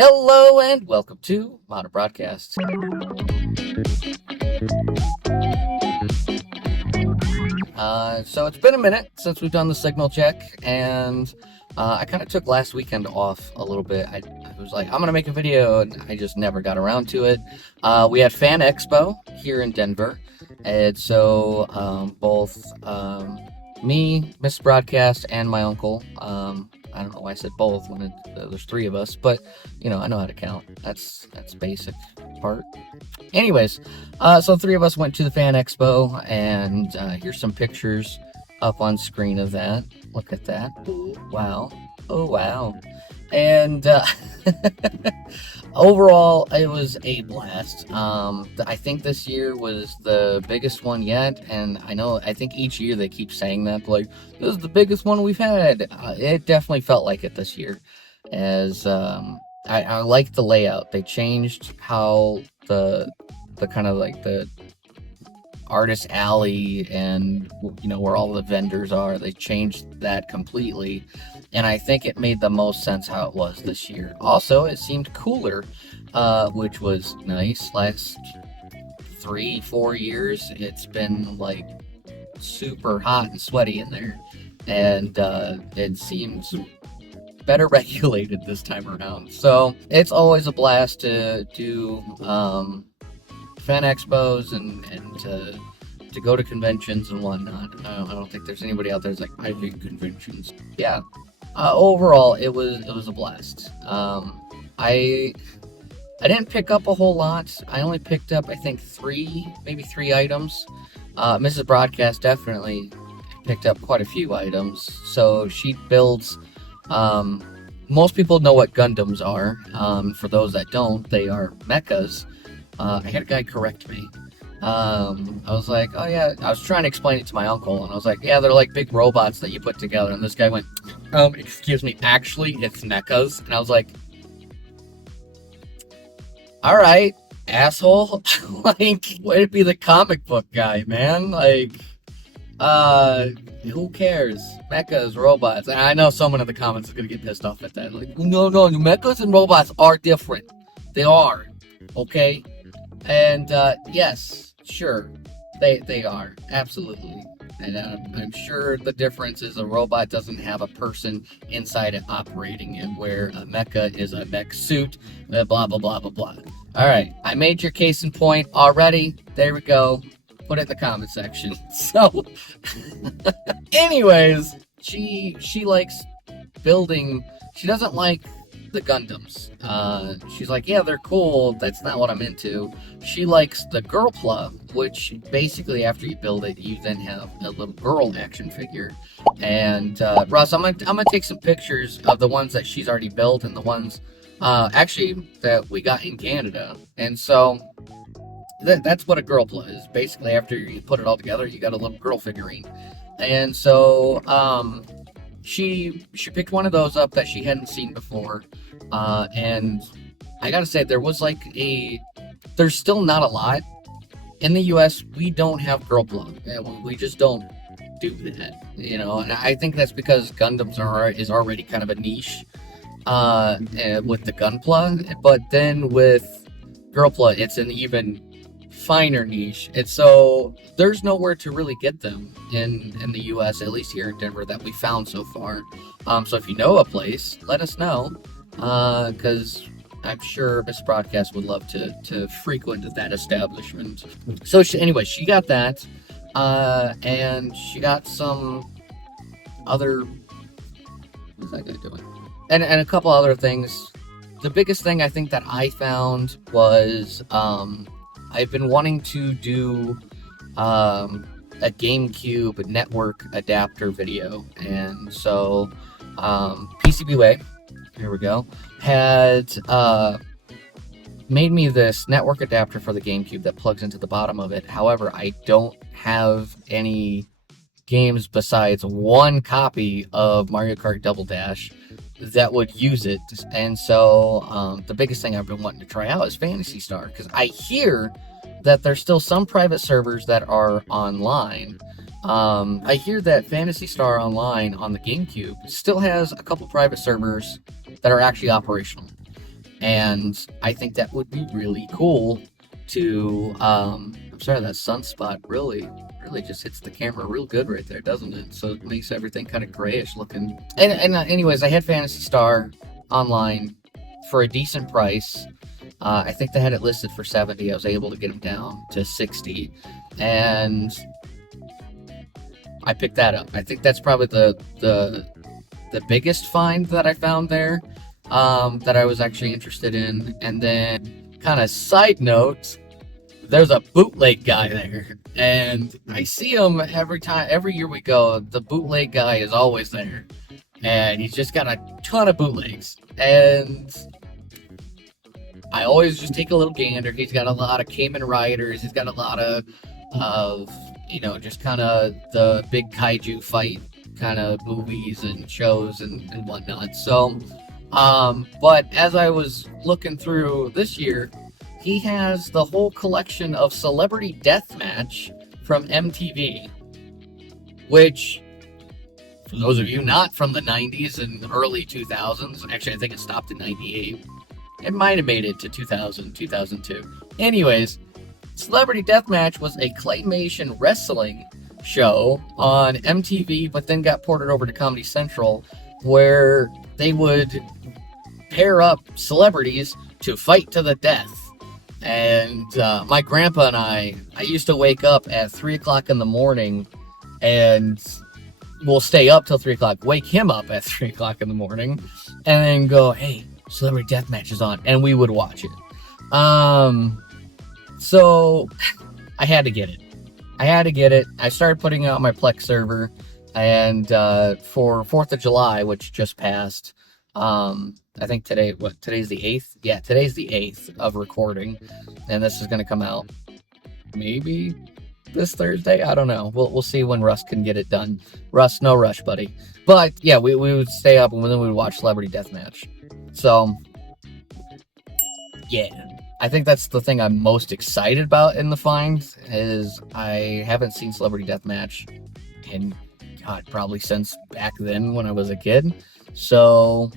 Hello and welcome to Modern Broadcast. So it's been a minute since we've done the signal check, and I kind of took last weekend off a little bit. I was like, I'm going to make a video, and I just never got around to it. We had Fan Expo here in Denver, and so both me, Miss Broadcast, and my uncle, I don't know why I said both when there's three of us, but I know how to count. That's basic part. Anyways, so three of us went to the Fan Expo, and here's some pictures up on screen of that. Look at that. Wow. Oh, wow. And overall, it was a blast. I think this year was the biggest one yet, and I think each year they keep saying that, like, this is the biggest one we've had. It definitely felt like it this year, as I liked the layout. They changed how the kind of like the artist alley and where all the vendors are, they changed that completely, and I think it made the most sense how it was this year. Also, it seemed cooler, which was nice. Last 3-4 years it's been like super hot and sweaty in there, and it seems better regulated this time around. So it's always a blast to do fan expos and to go to conventions and whatnot. I don't think there's anybody out there that's like, I hate conventions. Yeah. Overall, it was a blast. I didn't pick up a whole lot. I only picked up, I think, maybe three items. Mrs. Broadcast definitely picked up quite a few items. So she builds. Most people know what Gundams are. For those that don't, they are mechas. I had a guy correct me. I was like, oh yeah, I was trying to explain it to my uncle, and I was like, yeah, they're like big robots that you put together, and this guy went, excuse me, actually, it's mechas, and I was like, alright, asshole, like, way to be the comic book guy, man, like, who cares? Mechas, robots, and I know someone in the comments is gonna get pissed off at that, like, no, mechas and robots are different, they are, okay? And yes, sure, they are, absolutely. And I'm sure the difference is a robot doesn't have a person inside it operating it, where a mecha is a mech suit, blah, blah, blah, blah, blah. All right, I made your case in point already. There we go. Put it in the comment section. So, anyways, she likes building. She doesn't like the Gundams. She's like, yeah, they're cool. That's not what I'm into. She likes the Girlpla, which basically after you build it, you then have a little girl action figure. And Russ, I'm gonna take some pictures of the ones that she's already built and the ones actually that we got in Canada. And so that's what a Girlpla is. Basically, after you put it all together, you got a little girl figurine. And so she picked one of those up that she hadn't seen before, and I gotta say, there's still not a lot. In the US, we don't have Girlpla. We just don't do that, and I think that's because Gundams is already kind of a niche with the Gunpla, but then with Girlpla, it's an even finer niche. And so there's nowhere to really get them in the US, at least here in Denver, that we found so far. So if you know a place, let us know, because I'm sure Miss Broadcast would love to frequent that establishment. So anyway, she got that, and she got some other, what's that guy doing? And a couple other things. The biggest thing I think that I found was I've been wanting to do a GameCube network adapter video, and so PCBWay, here we go, had made me this network adapter for the GameCube that plugs into the bottom of it. However, I don't have any games besides one copy of Mario Kart Double Dash that would use it, and so the biggest thing I've been wanting to try out is Phantasy Star, because I hear that there's still some private servers that are online. I hear that Phantasy Star Online on the GameCube still has a couple private servers that are actually operational. And I think that would be really cool to, I'm sorry, that sunspot really just hits the camera real good right there, doesn't it? So it makes everything kind of grayish looking. And anyways, I had Phantasy Star online for a decent price. I think they had it listed for 70. I was able to get them down to 60, and I picked that up. I think that's probably the biggest find that I found there, that I was actually interested in. And then, kind of side note, there's a bootleg guy there, and I see him every year we go. The bootleg guy is always there, and he's just got a ton of bootlegs, and I always just take a little gander. He's got a lot of Kamen Riders. He's got a lot of just kind of the big kaiju fight kind of movies and shows and whatnot. So, but as I was looking through this year, he has the whole collection of Celebrity Deathmatch from MTV, which, for those of you not from the 90s and early 2000s, actually I think it stopped in 98. It might have made it to 2000, 2002. Anyways, Celebrity Deathmatch was a claymation wrestling show on MTV, but then got ported over to Comedy Central, where they would pair up celebrities to fight to the death. And my grandpa and I used to wake up at 3 o'clock in the morning, and we'll stay up till 3 o'clock, wake him up at 3 o'clock in the morning, and then go, hey, Celebrity Deathmatch is on, and we would watch it. So I had to get it. I started putting it on my Plex server, and for 4th of July, which just passed, I think today's the 8th? Yeah, today's the 8th of recording, and this is going to come out maybe this Thursday? I don't know. We'll see when Russ can get it done. Russ, no rush, buddy. But yeah, we would stay up, and then we would watch Celebrity Deathmatch. So, yeah. I think that's the thing I'm most excited about in the find, is I haven't seen Celebrity Deathmatch in, God, probably since back then when I was a kid. So,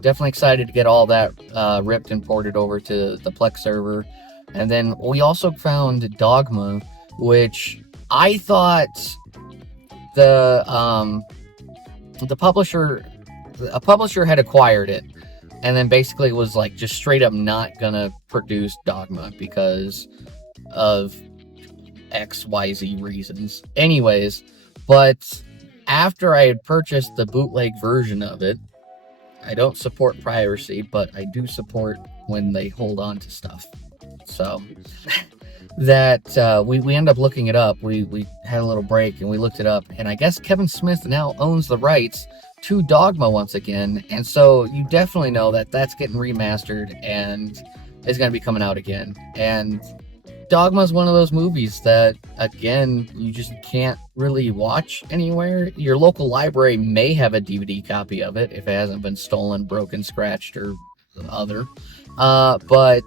definitely excited to get all that ripped and ported over to the Plex server. And then we also found Dogma, which I thought a publisher had acquired it, and then basically was like just straight up not gonna produce Dogma because of XYZ reasons. Anyways, but after I had purchased the bootleg version of it, I don't support piracy, but I do support when they hold on to stuff. So that we end up looking it up. We had a little break and we looked it up, and I guess Kevin Smith now owns the rights to Dogma once again, and so you definitely know that that's getting remastered and is going to be coming out again. And Dogma is one of those movies that, again, you just can't really watch anywhere. Your local library may have a DVD copy of it if it hasn't been stolen, broken, scratched, or other. But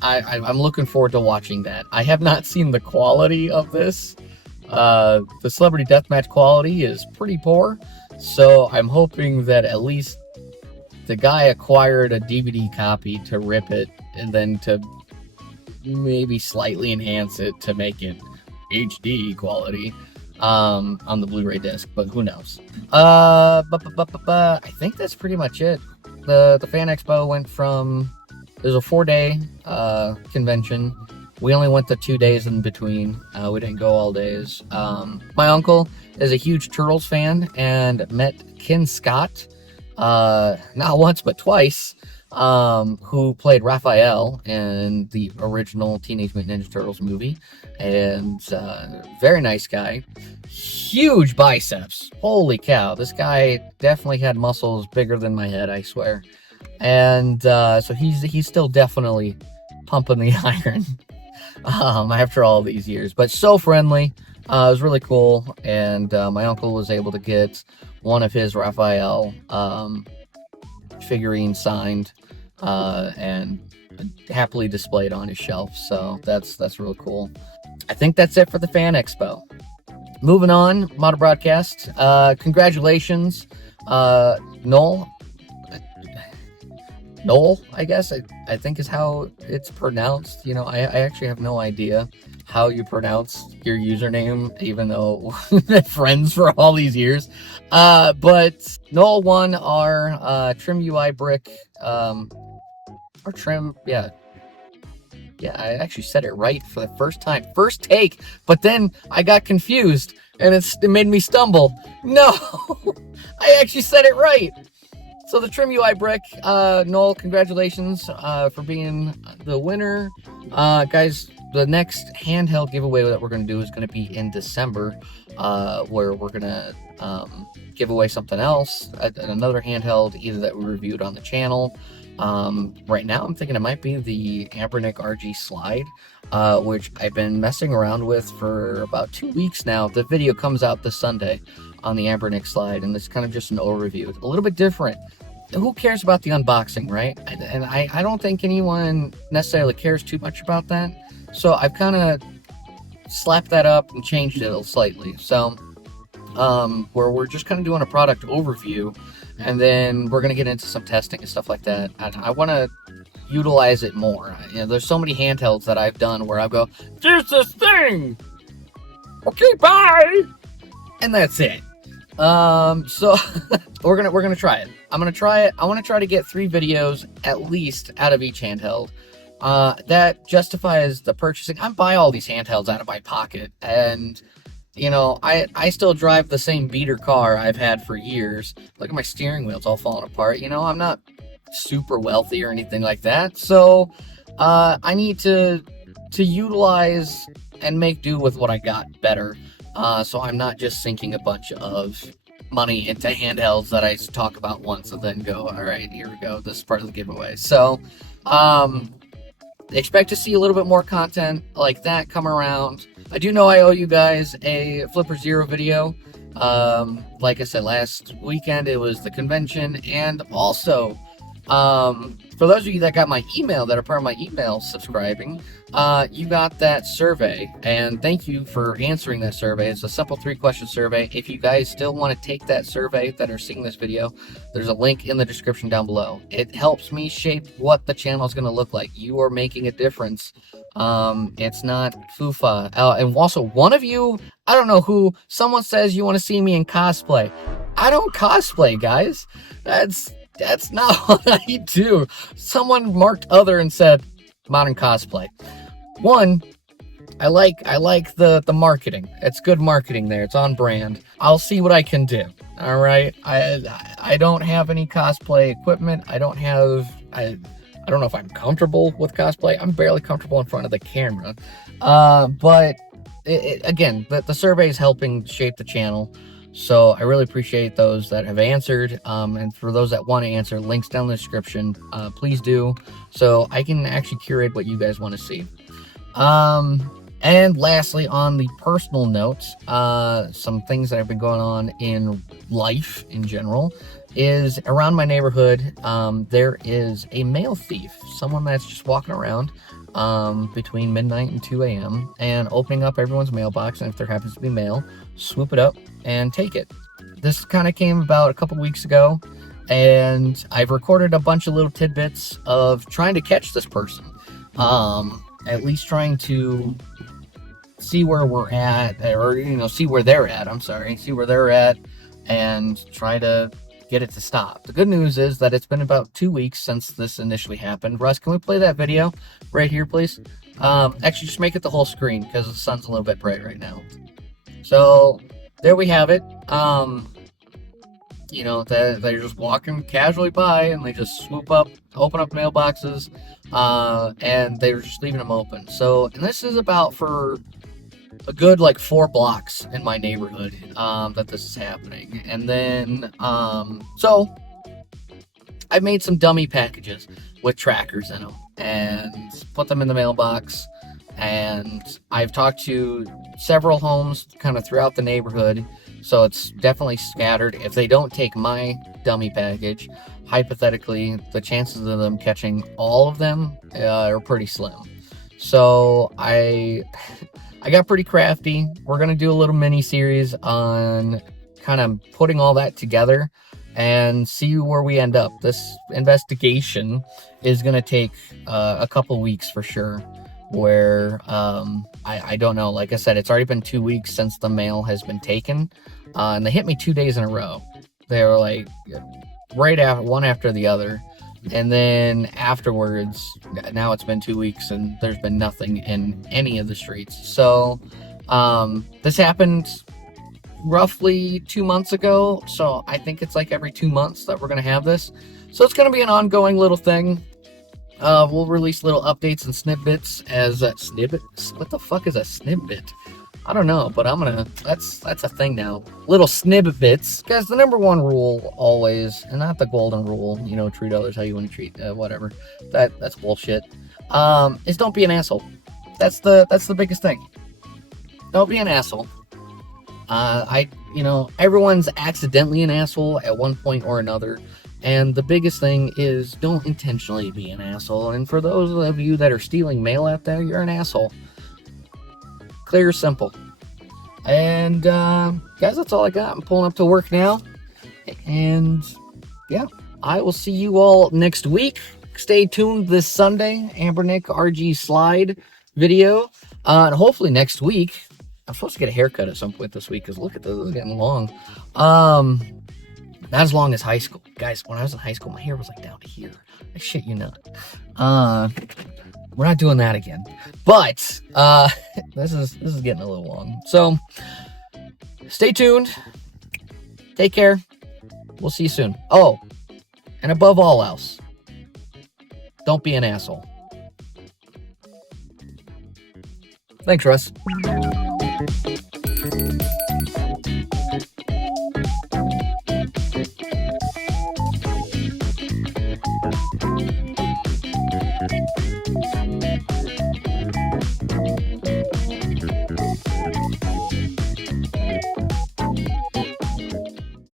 I'm looking forward to watching that. I have not seen the quality of this. The Celebrity Deathmatch quality is pretty poor, so I'm hoping that at least the guy acquired a DVD copy to rip it and then to maybe slightly enhance it to make it HD quality on the Blu-ray disc, but who knows. I think that's pretty much it. The Fan Expo went from, there's a 4-day convention. We only went the 2 days in between. We didn't go all days. My uncle is a huge Turtles fan and met Ken Scott, not once but twice, who played Raphael in the original Teenage Mutant Ninja Turtles movie. And very nice guy. Huge biceps. Holy cow. This guy definitely had muscles bigger than my head, I swear. And so he's still definitely pumping the iron after all these years. But so friendly. It was really cool. And my uncle was able to get one of his Raphael figurines signed and happily displayed on his shelf. So that's really cool. I think that's it for the Fan Expo. Moving on, Modern Broadcast. Congratulations, Noel. Noel, I guess, I think is how it's pronounced. You know, I actually have no idea how you pronounce your username, even though we've been friends for all these years. But Noel won our trim UI brick, or trim, yeah. Yeah, I actually said it right for the first time. First take, but then I got confused and it made me stumble. No, I actually said it right. So the Trim UI brick, Noel, congratulations for being the winner. Guys, the next handheld giveaway that we're going to do is going to be in December, where we're going to give away something else, another handheld, either that we reviewed on the channel. Right now, I'm thinking it might be the Ambernick RG Slide, which I've been messing around with for about 2 weeks now. The video comes out this Sunday on the Ambernick Slide, and it's kind of just an overview. It's a little bit different. Who cares about the unboxing, right? And I don't think anyone necessarily cares too much about that. So I've kind of slapped that up and changed it slightly. So where we're just kind of doing a product overview, and then we're going to get into some testing and stuff like that. And I want to utilize it more. You know, there's so many handhelds that I've done where I go, "There's this thing. Okay, bye." And that's it. So we're gonna try it. I'm gonna try it. I want to try to get 3 videos at least out of each handheld. That justifies the purchasing. I buy all these handhelds out of my pocket, and you know, I still drive the same beater car I've had for years. Look at my steering wheel; it's all falling apart. You know, I'm not super wealthy or anything like that, so I need to utilize and make do with what I got better. So I'm not just sinking a bunch of money into handhelds that I talk about once and then go, all right, here we go. This is part of the giveaway. So expect to see a little bit more content like that come around. I do know I owe you guys a Flipper Zero video. Like I said, last weekend it was the convention, and also for those of you that got my email, that are part of my email subscribing, you got that survey, and thank you for answering that survey. It's a simple 3-question survey. If you guys still want to take that survey that are seeing this video, there's a link in the description down below. It helps me shape what the channel is going to look like. You are making a difference. It's not foofa. And also, one of you, I don't know who, someone says you want to see me in cosplay. I don't cosplay, guys. That's not what I do. Someone marked other and said modern cosplay. One, I like the marketing. It's good marketing there. It's on brand. I'll see what I can do. All right. I don't have any cosplay equipment. I don't know if I'm comfortable with cosplay. I'm barely comfortable in front of the camera. But again, the survey is helping shape the channel. So I really appreciate those that have answered. And for those that want to answer, links down in the description. Please do, so I can actually curate what you guys want to see. And lastly, on the personal notes, some things that have been going on in life in general is around my neighborhood. There is a mail thief, someone that's just walking around between midnight and 2 a.m. and opening up everyone's mailbox, and if there happens to be mail, swoop it up and take it. This kind of came about a couple weeks ago, and I've recorded a bunch of little tidbits of trying to catch this person. At least trying to see where we're at, or, you know, see where they're at. See where they're at, and try to get it to stop. The good news is that it's been about 2 weeks since this initially happened. Russ, can we play that video right here, please? Actually, just make it the whole screen, because the sun's a little bit bright right now. So there we have it. You know, they're just walking casually by, and they just swoop up, open up mailboxes, and they're just leaving them open. So, and this is about for a good like 4 blocks in my neighborhood that this is happening. And then so I've made some dummy packages with trackers in them and put them in the mailbox, and I've talked to several homes kind of throughout the neighborhood, so it's definitely scattered. If they don't take my dummy package, hypothetically the chances of them catching all of them are pretty slim. So I got pretty crafty. We're gonna do a little mini series on kind of putting all that together and see where we end up. This investigation is going to take a couple weeks for sure. Where I don't know. Like I said, it's already been 2 weeks since the mail has been taken, and they hit me 2 days in a row. They were like right after one after the other, and then afterwards, now it's been 2 weeks and there's been nothing in any of the streets. So this happened roughly 2 months ago, so I think it's like every 2 months that we're gonna have this. So it's gonna be an ongoing little thing. We'll release little updates and snippets as snippets. What the fuck is a snippet? I don't know, but I'm gonna. That's a thing now. Little snippets, guys. The number one rule always, and not the golden rule. You know, treat others how you want to treat whatever. That's bullshit. Is don't be an asshole. That's the biggest thing. Don't be an asshole. Everyone's accidentally an asshole at one point or another. And the biggest thing is don't intentionally be an asshole. And for those of you that are stealing mail out there, you're an asshole. Clear, simple. And guys, that's all I got. I'm pulling up to work now. And yeah, I will see you all next week. Stay tuned this Sunday, Amber Nick RG slide video. And hopefully next week, I'm supposed to get a haircut at some point this week because look at this, it's getting long. Not as long as high school. Guys, when I was in high school, my hair was like down to here. I shit you not. We're not doing that again. But this is getting a little long. So stay tuned. Take care. We'll see you soon. Oh, and above all else, don't be an asshole. Thanks, Russ.